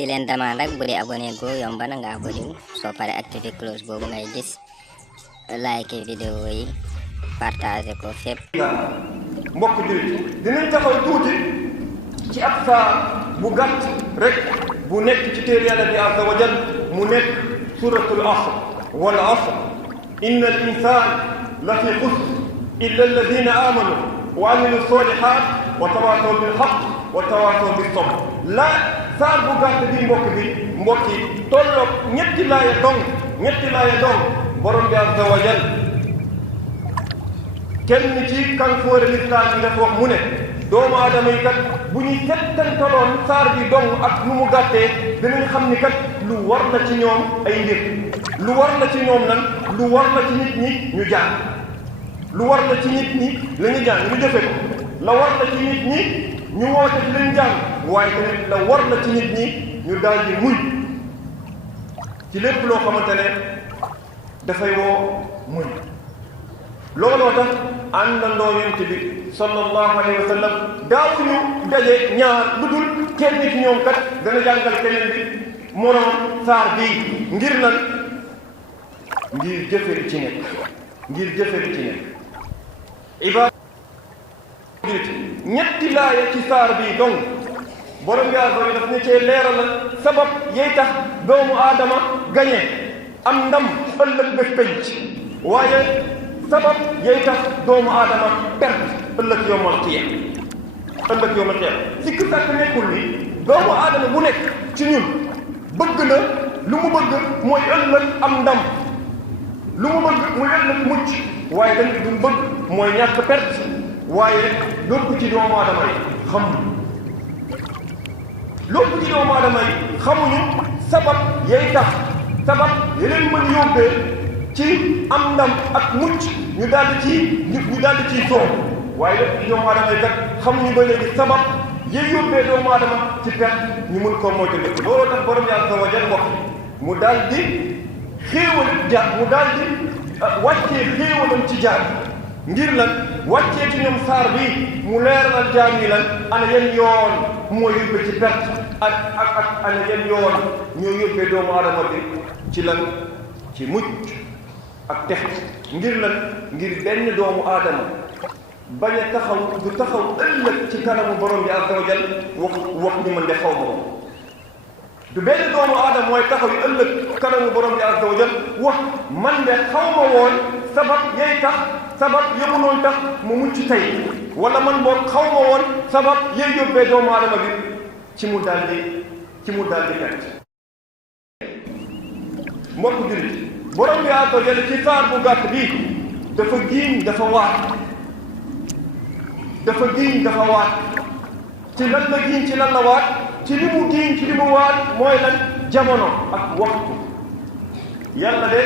di leen demande rek bu dee abonné go yomb na nga abonné soo pare activé cloche boobu ngay gis like vidéo yi partager ko fépp. mbokk jullit dinañ taxaw tuuti ci ab saar bu gàtt rek bu nekk ci téere Yàlla bi azza wa jal mu nekk suratul asr wal asr inna al insana la fi xusr illa alladina amanu wa amilu salihat wa tawasaw bil haqq wa tawasaw bis sabr la saar bu gàtt bi mbokk yi tolloog ñetti laaya dong borom bi azza wa jal kenn ci kanfoore lislaam bi dafa wax mu ne doomu aadama yi kat bu ñuy settantaloon saar bi dong ak nu mu gàttee dinañ xam ni kat lu war na ci ñoom ay mbir lu war na ci ñoom nan lu war na ci nit ñi ñu jàng lu war na ci nit ñi la ñu jàng ñu jëfe ko la war na ci nit ñi ñu woote ci lañ jàng waaye tamit la war na ci nit ñi ñu daal di muñ ci lépp loo xamante ne dafay woo muñ looloo tax àndandoo yonent bi sallallahu alayhi wa sallam daawuñu daje ñaar lu dul kenn ci ñoom kat dana jàngal keneen bi moroom saar bii ngir lan ngir jëfe li ci nekk ibaada ñetti laaya ci saar bii donc borom yaa yi daf ne cee leeral la sabab yay tax doomu aadama gañe am ndam ëllëg bés penc waaye sabab yay tax doomu aadama perte ëllëg yawmal qiyaama sikk sàkk nekkul ni doomu aadama bu nekk ci ñun bëgg na lu mu bëgg mooy ëllëg am ndam lu mu bëgg muy ëllëg mucc waaye tamit du bëgg mooy ñàkk perte waaye lépp ci doomu aadama yi xamuñu sabab yay tax sabab yeneen mën yóbbee ci am ndam ak mucc ñu daldi ciy soow waaye lépp ci doomu aadama yi kat xamuñu ba léegi sabab yay yóbbee doomu aadama ci perte ñu mun koo moytandiku looloo tax borom Yàlla azza wa jalla wax mu daldi wàccee xéewalam ci jaam ngir lan wàccee ci ñoom saar bi mu leeralal jaam yi lan ana yan yoon moo yóbbee ci perte ak ana yan yoon ñoo yóbbee doomu aadama bi ci lan ci mucc ak texe ngir lan ngir benn doomu aadama bañ a taxaw ëllëg ci kanamu borom bi azza wa jal wax ni man de xaw ma woon du benn doomu aadama mooy taxaw yu ëllëg kanamu borom bi azza wa jal wax man de xaw ma woon sabab yay tax sabab yëmu noonu tax mu mucc tey wala man boog xaw ma woon sabab yay yóbbee doomu aadama bi ci mu daldi perte mbokk jullit borom bi azza wa jalla ci saar bu gàtt bii dafa giiñ dafa waat ci lan la giiñ ci lan la waat ci li mu giiñ ci li mu waat mooy lan jamono ak waxtu yàlla de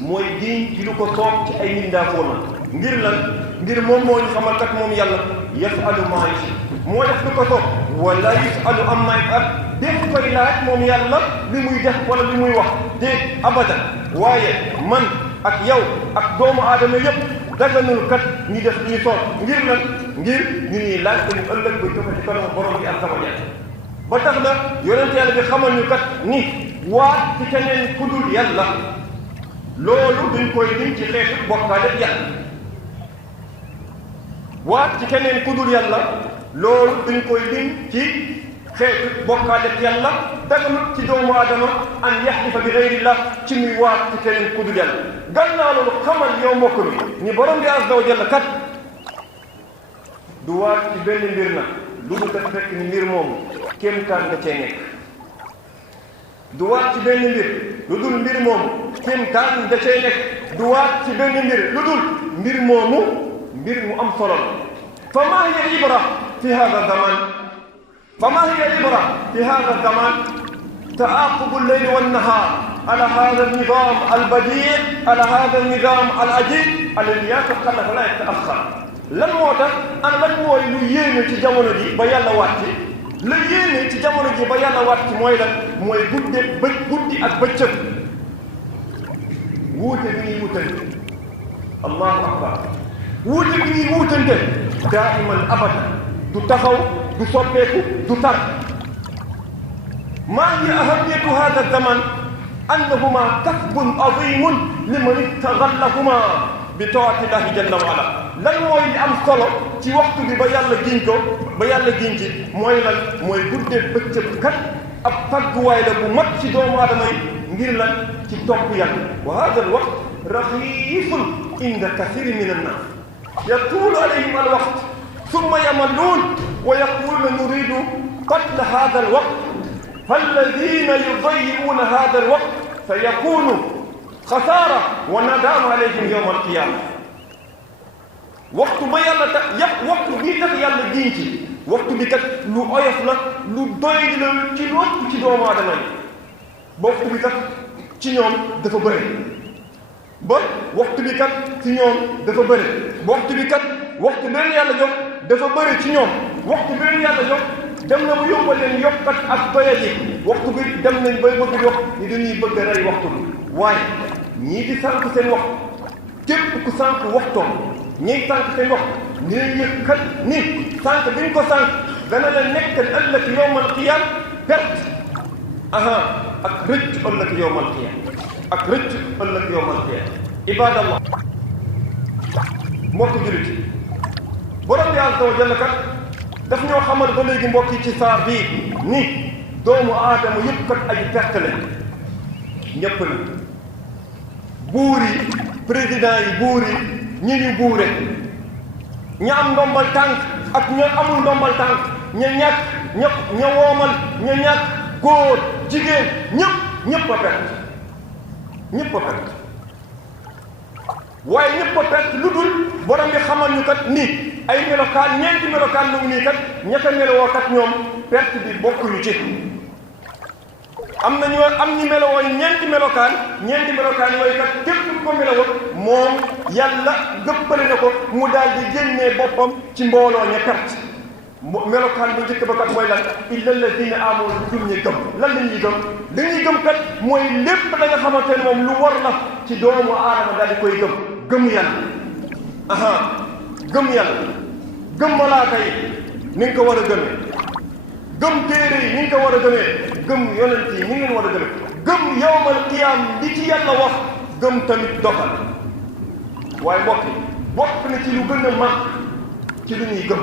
mooy giiñ ci lu ko soob ci ay mindaafoona ngir lan ngir moom moo ñu xamal kat moom yàlla yafalu maa yasha moo def lu ko soob wala yusalu ammaa yaf'al def koy laaj moom yàlla li muy def wala li muy wax déet abadan waaye man ak yow ak doomu aadama yépp daganul kat ñu def ñu soob ngir lan ngir ñu ñuy laaj ko ñu ëllëg ba joxe ci kanam borom bi azza wa jalla ba tax na yonent yàlla bi xamal ñu kat ni waat ci keneen ku dul yàlla loolu duñ koy lim ci xeetu bokkaale yàlla waat ci keneen ku dul yàlla loolu duñ koy lim ci xeetu bokkaale yàlla daganut ci doomu aadama an yaxlifa bi gayrillah ci muy waat ci keneen ku dul yàlla gannaaw loolu xamal yow mbokk mi ni borom bi azza wa jalla kat du waat ci benn mbir na lu mu def fekk ni mbir moomu kéemtaan da cee nekk du waat ci benn mbir lu dul mbir moomu kéemtaan da cee nekk du waat ci benn mbir lu dul mbir moomu mbir mu am solo la fa maa hiya ibra fi hada zaman taaqubu lleyli wannahar ala hada alnidam albadi ala hada alnidam alajib alladi yataxallafu la yataaxar lan moo tax ana lan mooy lu yéeme ci jamono ji ba yàlla wàcc la yéeme ci jamono ji ba yàlla wàcc mooy lan mooy guddi ak bëccëg wuute bi ñuy wuutante allahu akbar wuute bi ñuy wuutante daiman abada du taxaw du soppeeku du tar ما هي أهمية هذا الزمن؟ أنهما كسب عظيم لمن استغلهما بطاعة الله جل وعلا. lan mooy li am solo ci waxtu bi ba yàlla giñ ko ba yàlla giñ ci mooy lan mooy guddee bëccëg kat ab fagguwaay la bu mag ci doomu aadama yi ngir lan ci topp yàlla. wa hada al waqt raxiisun inda kasiri min annas yatuulu alayhim al waqt summa yamalluun wa yaquluuna nuridu qatla hada al waqt فالذين يضيعون هذا الوقت سيكون خسارة وندام عليهم يوم القيامة. waxtu ba yàlla tax yàq waxtu bii tax yàlla giñ ci waxtu bi kat lu oyof la lu doy la ci lu ëpp ci doomu aadama yi ba waxtu bi kat ci ñoom dafa bëri ba waxtu bi kat ci ñoom dafa bëri ba waxtu bi kat waxtu bi leen yàlla jox dafa bëri ci ñoom waxtu bi leen yàlla jox dem na bu yóbbal leen yokkat ak doyat yi waxtu bi dem nañ bay bëgg wax ni dañuy bëgg a rey waxtu bi waaye ñii di sànq seen wax képp ku sànq waxtoom ñiy sànq seen wax ni leen yëg kat ni sànq bi ñu ko sànq dana la nekkal ëllëg yowmal qiyam perte ak rëcc ëllëg yowmal qiyam ak rëcc ëllëg yowmal qiyam. ibadallah mbokk jullit borom bi azza wa jalla kat daf ñoo xamal ba léegi mbokk yi ci saar bii ni doomu aadama yëpp kat aji perte leen ñëpp na buur yi président yi buur yi ñi ñu buure ña am ndombal tànk ak ña amul ndombal tànk ña ñàkk ña woomal ña ñàkk góor jigéen ñëpp a perte ñëpp a perte waaye ñëpp a perte lu dul borom bi xamal ñu kat ni ay melokaan ñeenti melokaan lu nii kat ñetta melowoo kat ñoom perte bi bokkuñu ci am ñi melowoo ñeenti melokaan yooyu kat képp ko melowoo moom yàlla gëppale na ko mu daal di génnee boppam ci mbooloo ña perte melokaan bu njëkk ba kat mooy lan illa alladina amanu lu dul ñu gëm lan la ñuy gëm li ñuy gëm kat mooy lépp da nga xamante ne moom lu war la ci doomu aadama daal di koy gëm yàlla gëm yàlla gëm malaaka yi ni nga ko war a gëmee gëm téere yi ni nga ko war a gëmee gëm yonent yi ni ngeen war a gëmee gëm yawmal qiyaam li ci yàlla wax gëm tamit doxal waaye mbokk yi bokk na ci lu gën a mag ci lu ñuy gëm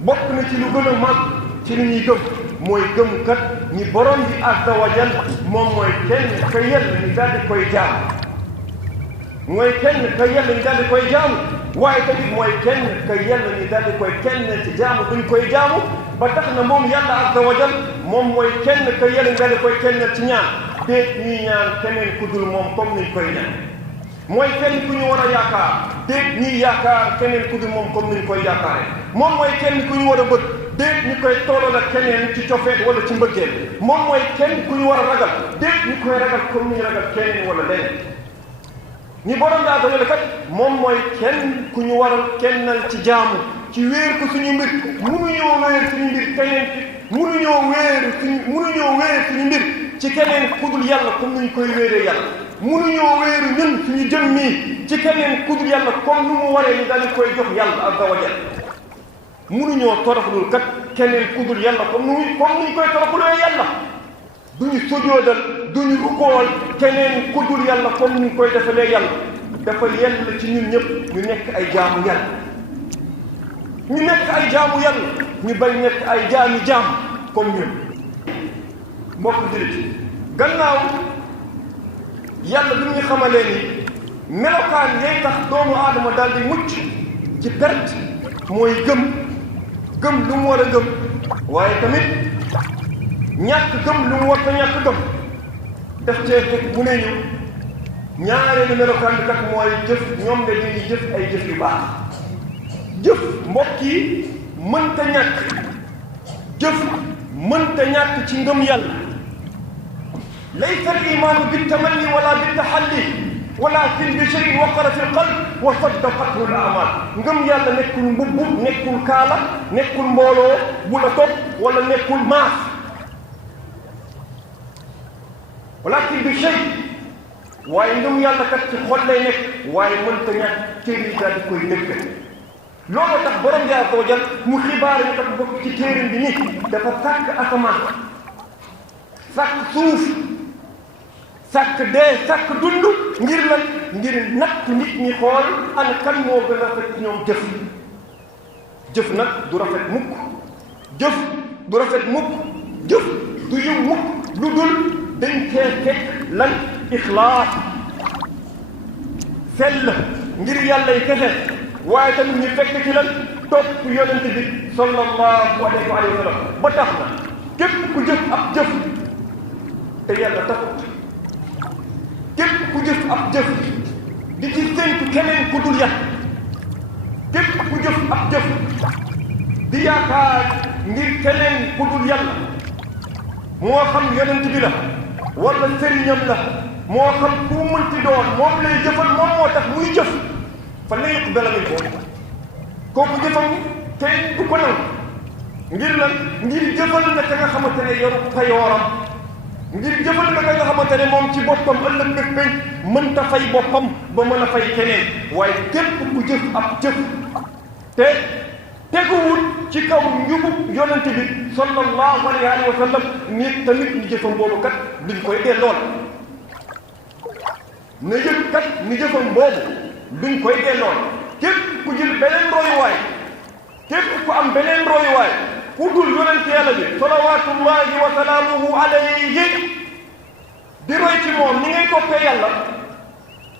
bokk na ci lu gën a mag ci lu ñuy gëm mooy gëm kat ñi borom bi azza wa jal moom mooy kenn ka yàlla ni daal di koy jaam mooy kenn ka yàlla ni daal di koy jaamu waaye tamit mooy kenn ka yàlla ni daal di koy kenn ci jaamu buñ koy jaamu ba tax na moom yàlla azza wa jal moom mooy kenn ka yàlla ni daal di koy kenn ci ñaan déet ñuy ñaan keneen ku dul moom comme niñ koy ñaan mooy kenn ku ñu war a yaakaar déet ñuy yaakaar keneen ku dul moom comme niñ koy yaakaaree moom mooy kenn ku ñu war a bëgg déet ñu koy tolloo ak keneen ci cofeet wala ci mbëggeel moom mooy kenn ku ñu war a ragal déet ñu koy ragal comme ni ñu ragal keneen wala leneen ñi borom daa doole kat moom mooy kenn ku ñu war a kennal ci jaamu ci wéer ko suñu mbir mënuñoo wéer suñu mbir keneen mënuñoo wéer suñu mbir ci keneen ku dul yàlla comme ni ñu koy wéeree yàlla mënuñoo wéeru ñun suñu jëm nii ci keneen ku dul yàlla comme nu mu waree ñu daal di koy jox yàlla azza wa jalla mënuñoo toroxlul kat keneen ku dul yàlla comme ni ñu koy toroxlulee yàlla duñu sojoodal duñu rukool keneen ku dul yàlla comme ni ñu koy defalee yàlla dafa yell ci ñun ñëpp ñu nekk ay jaamu yàlla ñu nekk ay jaamu yàlla ñu bañ nekk ay jaam comme ñun mbokk jullit gannaaw yàlla bi ñu xamalee ni melokaan yay tax doomu aadama daal di mucc ci perte mooy gëm lu mu war a gëm waaye tamit ñàkk gëm lu mu war a ñàkk gëm def cee fekk bu ne ñu ñaareelu melokaan bi kat mooy jëf ñoom de dañuy jëf ay jëf yu baax jëf mbokk yi mënta ñàkk jëf mënta ñàkk ci ngëm yàlla laysa al-imaanu bit-tamanni wala bit-tahalli walakin bi shay'in waqara fi al-qalb wa saddaqathu al-a'maal ngëm yàlla nekkul mbubb nekkul kaala nekkul mbooloo bu la topp wala nekkul maas walakin bi shay waaye ngëm yàlla kat ci xol lay nekk waaye mënta ñàkk cër yi daal di koy nekk loolu tax borom bi azza wa jal mu xibaar ñu kat bokk ci téeram bi ni dafa sàkk asamaan sàkk suuf sàkk dee sàkk dund ngir lan ngir natt nit ñi xool ana kan moo gën a rafet ci ñoom jëf jëf nag du rafet mukk jëf du rafet mukk jëf du yiw mukk lu dul dañ cee fekk lan ixlaas sell ngir yàlla yi kese waaye tamit ñu fekk ci lan topp yonent bi sallallahu alayhi wa sallam ba tax na képp ku jëf ab jëf te yàlla taxut képp ku jëf ab jëf di ci séntu keneen ku dul yàlla képp ku jëf ab jëf di yaakaar ngir keneen ku dul yàlla moo xam yonent bi la wala sëriñam la moo xam ku mënti doon moom lay jëfal moom moo tax muy jëf fa la yuqbala minhu kooku jëfam kenn du ko nangu ngir lan ngir jëfal na ka nga xamante ne yoru payooram ngir jëfal na ka nga xamante ne moom ci boppam ëllëg dëkk bañ mënta fay boppam ba mën a fay keneen waaye képp ku jëf ab jëf te teguwul ci kaw njubub yonent bi sallallahu alayhi wa sallam nit tamit ñu jëfam boobu kat duñ koy delloo na yëg kat ni jëfam boobu duñ koy delloo képp ku jël beneen royuwaay képp ku am beneen royuwaay ku dul yonent yàlla bi salawaatullahi wa salaamuhu alayhi di roy ci moom ni ngay toppee yàlla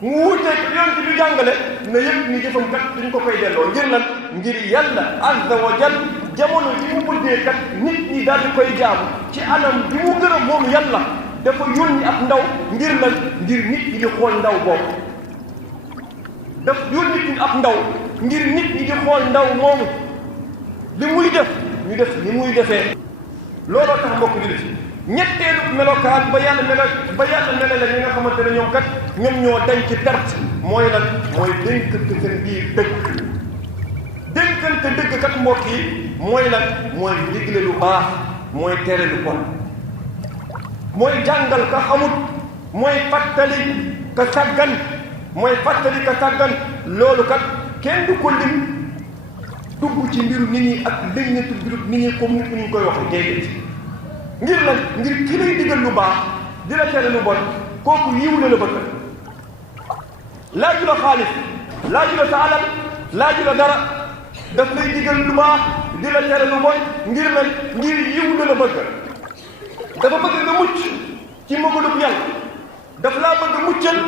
mu wuuteeg yonent bi jàngale na yëpp ni jëfam kat duñ ko koy delloo ngir lan ngir yàlla azza wa jal jamono ji mu bëggee kat nit ñi daal di koy jaamu ci anam bi mu gën a moom yàlla dafa yónni ab ndaw ngir lan ngir nit ñi di xool ndaw boobu daf yónni ab ndaw ngir nit ñi di xool ndaw moomu li muy def ñu def ni muy defee looloo tax mbokk di def ñetteelu melokaan ba yàlla melo la ñi nga xamante ne ñoom kat ñoom ñoo dañ ci perte mooy lan mooy dénkante seen biir dëgg dénkante dëgg kat mbokk yi mooy lan mooy digle lu baax mooy tere lu bon mooy jàngal ka xamut mooy fàttali ka sàggan mooy fàttali ka sàggan loolu kat kenn du ko lim dugg ci mbiru nit ñi ak léññatu mbiru nit ñi comme nit ñu koy waxee déedéet ngir lan ngir ki lay digal lu baax di la tere lu bon kooku yiw la bëgg laaju la xaalis laaju la sa alal laaju la dara daf lay digal lu baax di la tere lu bon ngir lan ngir yiw la bëgg dafa bëgg nga mucc ci mbugalub yàlla daf laa bëgg muccal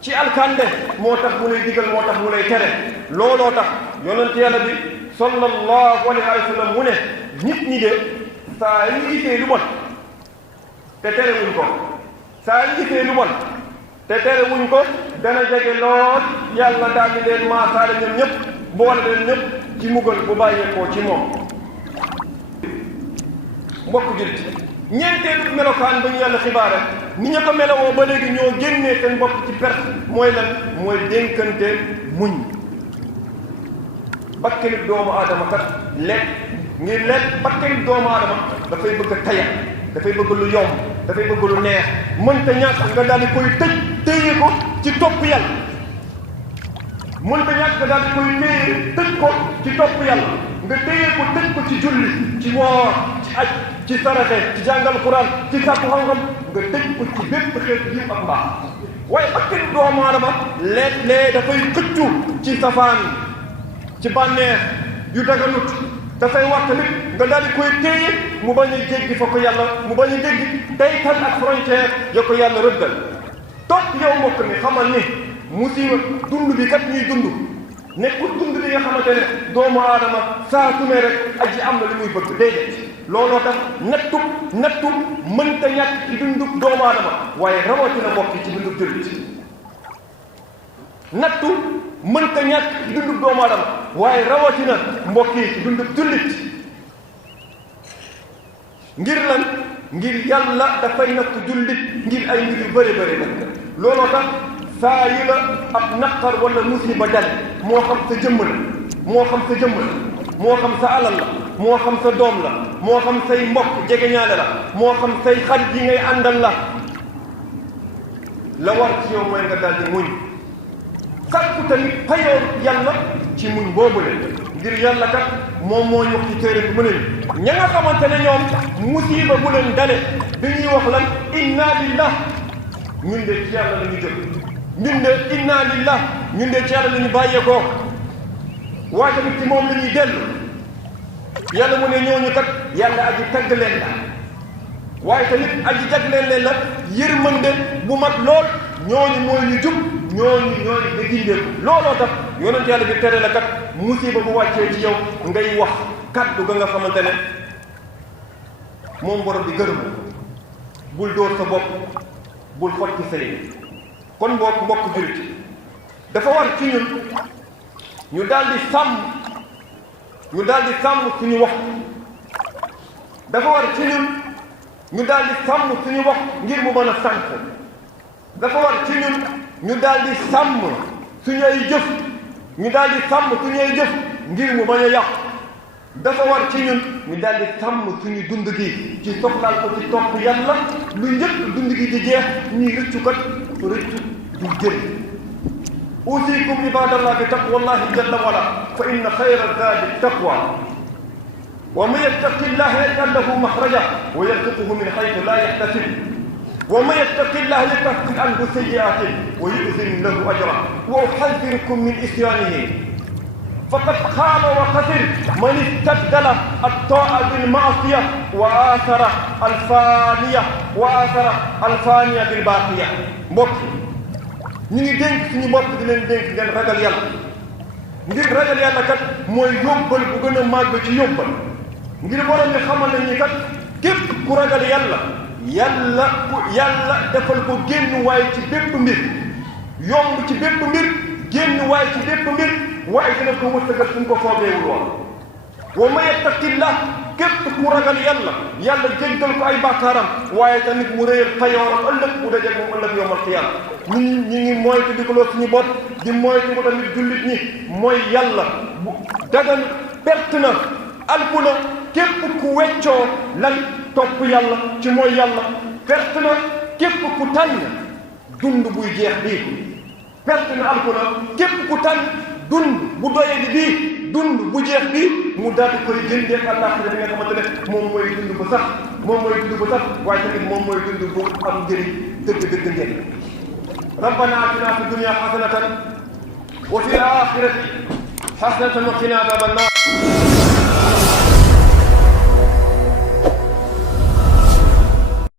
ci alkande moo tax mu lay digal moo tax mu lay tere looloo tax yonent yàlla bi sallallahu alayhi wa sallam mu ne nit ñi de saa yi gisee lu bon te terewuñ ko saa yi gisee lu bon te terewuñ ko dana jege lool yàlla daal di leen maasaale ñoom ñëpp boole leen ñëpp ci mugal bu bàyyeekoo ci moom mbokk jullit ñeenteelu melokaan ba ñu yàlla xibaare ni ñu ko melowoo ba léegi ñoo génnee seen bopp ci perte mooy lan mooy dénkante muñ bakkani doomu aadama kat lekk ngir lekk bakkani doomu aadama dafay bëgg a taya dafay bëgg lu yomb dafay bëgg lu neex mënta ñàkk nga daal di koy tëj téye ko ci topp yàlla mënta ñàkk nga daal di koy téye tëj ko ci topp yàlla nga téye ko tëj ko ci julli ci woor ci aj ci saraxe ci jàngal Quran ci sàkku xam-xam nga tëj ko ci bépp xeetu yiw ak mbaax waaye bakkani doomu aadama léeg-léeg dafay xëccu ci safaan ci bànneex yu daganut dafay wax tamit nga daal di koy téye mu bañ a jéggi fa ko yàlla mu bañ a jéggi taytal ak frontière ya ko yàlla rëddal topp yow mbokk mi xamal ni musiba dund bi kat ñuy dund nekkul dund bi nga xamante ne doomu aadama saa su ne rek aji am na li muy bëgg déedéet looloo tax nattu mënta ñàkk ci dundu doomu aadama waaye rawatina mbokk ci dundu jullit nattu mënta ñàkk ci dundu doomu aadama waaye rawatina mbokk yi ci dundu jullit ngir lan ngir yàlla dafay nattu jullit ngir ay mbir yu bëri bëri nag looloo tax saa yi la ab naqar wala musiba dal moo xam sa jëmm la moo xam sa jëmm la moo xam sa alal la moo xam sa doom la moo xam say mbokk jegeñaale la moo xam say xarit yi ngay àndal la war ci yow mooy nga daal di muñ sàkku tamit payoor yàlla ci muñ boobule ngir yàlla kat moom moo ñu wax ci téere bi mu ne ña nga xamante ne ñoom musiba bu leen dale dañuy wax lan inna lillah ñun de ci yàlla la ñu jëm ñun de inna lillah ñun de ci yàlla la ñu bàyyeekoo waaye tamit ci moom la ñuy dellu yàlla mu ne ñooñu kat yàlla aji tagg leen la waaye tamit aji jagleen leen la yërmande bu mat lool ñooñu mooy ñu jub ñooñu da gindeeku looloo tax yonent yàlla bi tere la kat musiba bu wàccee ci yow ngay wax kaddu ga nga xamante ne moom borom bi gërëm bul dóor sa bopp bul xotti say kon mbokk jullit dafa war ci ñun ñu daal di sàmm suñu wax dafa war ci ñun ñu daal di sàmm suñu wax ngir mu mën a sànq dafa war ci ñun ñu daal di sàmm suñu ay jëf ngir mu bañ a yàq dafa war ci ñun ñu daal di sàmm suñu dund gi ci soxlaal ko ci topp yàlla lu njëkk dund gi di jeex ñuy rëccu du jëriñ أوصيكم عباد الله بتقوى الله جل وعلا فإن خير الزاد التقوى ومن يتق الله يجعل له مخرجا ويرزقه من حيث لا يحتسب ومن يتق الله يكفر عنه سيئاته ويؤذن له أجرا وأحذركم من إسيانه فقد خاب وخسر من استبدل الطاعة بالمعصية وآثر الفانية بالباقية ñu ngi dénk suñu bopp di leen dénk ngeen ragal yàlla ngir ragal yàlla kat mooy yóbbal bu gën a màgg ci yóbbal ngir borom bi xamal nañ ni kat képp ku ragal yàlla defal ko génn waay ci bépp mbir yomb ci bépp mbir génn waay ci bépp mbir waaye dina ko wërsëgal suñ ko foogeewul woon wa man yattaqillah képp ku ragal yàlla jéggal ko ay bàkkaaram waaye tamit mu réyal fayooram ëllëg mu dajeeg moom ëllëg yawmal qiyaama ñi ngi moytu di ko loo suñu bopp di moytu ko tamit jullit ñi mooy yàlla bu dagan perte na alku na képp ku weccoo lan topp yàlla ci mooy yàlla perte na képp ku tànn dund buy jeex bii perte na alku na képp ku tànn dund bu doyee di bii dund bu jeex bi mu daal di koy jëndee ak àllaaxira bi nga xamante ne moom mooy dund bu sax waaye tamit moom mooy dund bu am njëriñ dëgg njëriñ rabbana atina fi dunya hasanatan wa fi al-akhirati hasanatan wa qina adhaban nar